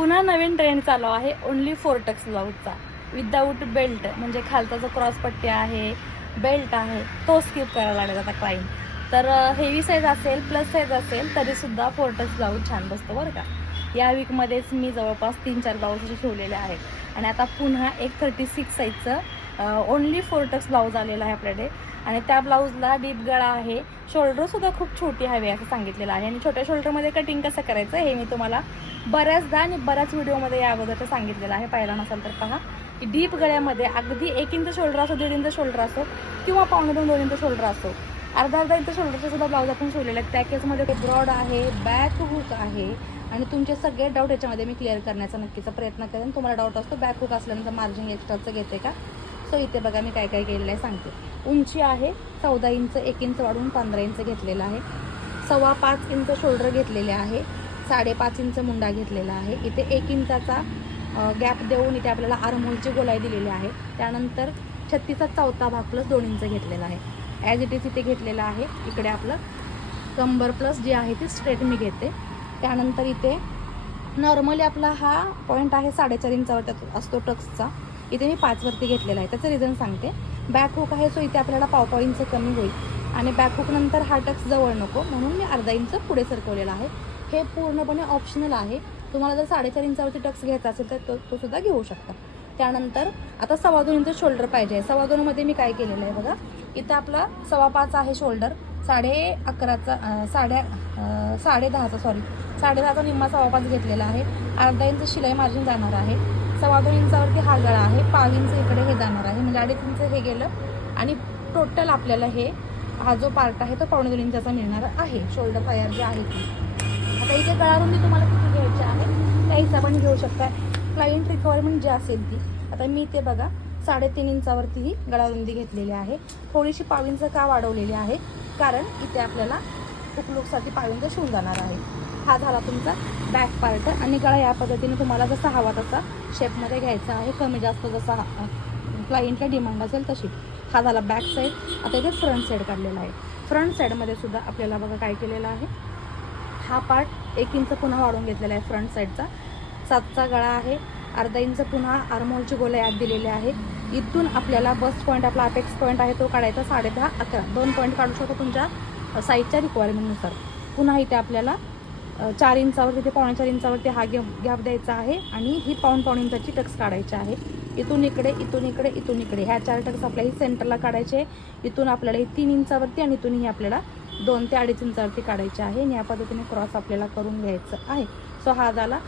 पुन्हा नवीन ट्रेंड चालू आहे ओनली 4 टक्स ब्लाऊजचा विदाऊट बेल्ट, म्हणजे खालचा जो क्रॉस पट्टी आहे, बेल्ट आहे, तो स्किप करायला लागेल आता क्लाइंट. तर हेवी साईज असेल, प्लस साईज असेल तरीसुद्धा 4 टक्स ब्लाऊज छान बसतो बरं का. या वीकमध्येच मी जवळपास 3-4 ब्लाऊज ठेवलेले आहेत आणि आता पुन्हा एक 36 साईजचं ओनली 4 टक्स ब्लाऊज आलेला आहे आपल्याकडे. आणि त्या ब्लाऊजला डीप गळा आहे, शोल्डरसुद्धा खूप छोटी हवी असं सांगितलेलं आहे. आणि छोट्या शोल्डरमध्ये कटिंग कसं करायचं हे मी तुम्हाला बऱ्याचदा आणि बऱ्याच व्हिडिओमध्ये या अगोदर सांगितलेलं आहे. पाहिला नसेल तर पहा की डीप गळ्यामध्ये अगदी 1 इंच शोल्डर असो, 1.5 इंच शोल्डर असो किंवा 1.5-2 इंच शोल्डर असो, अर्धा इंच शोल्डरचे सुद्धा ब्लाऊज आपण शिवलेले आहेत. त्या केसमध्ये ब्रॉड आहे, बॅक हुक आहे आणि तुमचे सगळे डाऊट याच्यामध्ये मी क्लिअर करण्याचा नक्कीचा प्रयत्न करेन. तुम्हाला डाऊट असतो बॅक हुक असल्यानंतर मार्जिन एक्स्ट्राचं घेते का. सो इथे बघा मी काय काय केलेलं आहे सांगते. उंची आहे 14 इंच, 1 इंच वाढवून 15 इंच घेतलेला आहे. 5.25 इंच शोल्डर घेतलेले आहे, 5.5 इंच मुंडा घेतलेला आहे. इथे 1 इंचाचा गॅप देऊन इथे आपल्याला आर्महोलची गोलाई दिलेली आहे. त्यानंतर 36चा चौथा भाग प्लस 2 इंच घेतलेला आहे. ॲज इट इज इथे घेतलेला आहे. इकडे आपलं कंबर प्लस जी आहे ती स्ट्रेट मी घेते. त्यानंतर इथे नॉर्मली आपला हा पॉईंट आहे 4.5 इंचावर असतो टक्सचा, इथे मी 5 वरती घेतलेला आहे. त्याचं रिझन सांगते. बॅक हुक आहे सो इथे आपल्याला 1.5 इंच कमी होईल आणि बॅक हुक नंतर हा टक्स जवळ नको म्हणून मी अर्धा इंच पुढे सरकवलेला आहे. हे पूर्णपणे ऑप्शनल आहे. तुम्हाला जर 4.5 इंचावरती टक्स घ्यायचा असेल तर तो सुद्धा घेऊ शकता. त्यानंतर आता 2.25 इंच शोल्डर पाहिजे. 2.25 मध्ये मी काय केलेलं आहे बघा, इथं आपला 5.25 आहे शोल्डर, 10.5चा निम्मा 5.25 घेतलेला आहे. अर्धा इंच शिलाई मार्जिन जाणार आहे. 2.25 इंचावरती हा गळा आहे, 5 इंच इकडे हे जाणार आहे, म्हणजे 2.5 इंच हे गेलं आणि टोटल आपल्याला हा जो पार्ट आहे तो 2.25 इंचाचा मिळणार आहे. शोल्डर तयार जे आहे ती आता इथे गळा रुंदी तुम्हाला किती घ्यायची आहे त्या हिशोबाने घेऊ शकता. क्लायंट रिक्वायरमेंट जी असेल ती. आता मी इथे बघा 3.5 इंचावरती ही गळा रुंदी घेतलेली आहे. थोडीशी 5 इंच का वाढवलेली आहे, कारण इथे आपल्याला हुकलूकसाठी 5 इंच शिवून जाणार आहे. हा झाला तुमचा बॅक पार्ट आणि गळा या पद्धतीने तुम्हाला जसा हवा तसा शेपमध्ये घ्यायचा आहे, कमी जास्त जसा क्लायंटला डिमांड असेल तशी. हा झाला बॅक साईड. आता इथे फ्रंट साईड काढलेला आहे. फ्रंट साईडमध्ये सुद्धा आपल्याला बघा काय केलेलं आहे, हा पार्ट 1 इंच पुन्हा वाढवून घेतलेला आहे फ्रंट साईडचा. 7चा गळा आहे, अर्धा इंच पुन्हा आर्महोलची गोलाई आत दिलेली आहे. इथून आपल्याला बस्ट पॉईंट आपला अपेक्स पॉईंट आहे तो काढायचा 10.5, 11 2 पॉईंट काढू शकतो तुमच्या साईजच्या रिक्वायरमेंटनुसार. पुन्हा इथे आपल्याला 4 इंचावर तिथे 4.25 इंचावरती हा गॅप द्यायचा आहे आणि ही 1.5 इंचाची टक्स काढायची आहे. इथून इकडे, इथून इकडे, इथून इकडे ह्या 4 टक्स आपल्याला ही सेंटरला काढायचे. इथून आपल्याला ही 3 इंचावरती आणि इथूनही आपल्याला 2 ते 2.5 इंचावरती काढायचे आहे आणि या पद्धतीने क्रॉस आपल्याला करून घ्यायचं आहे. सो हा झाला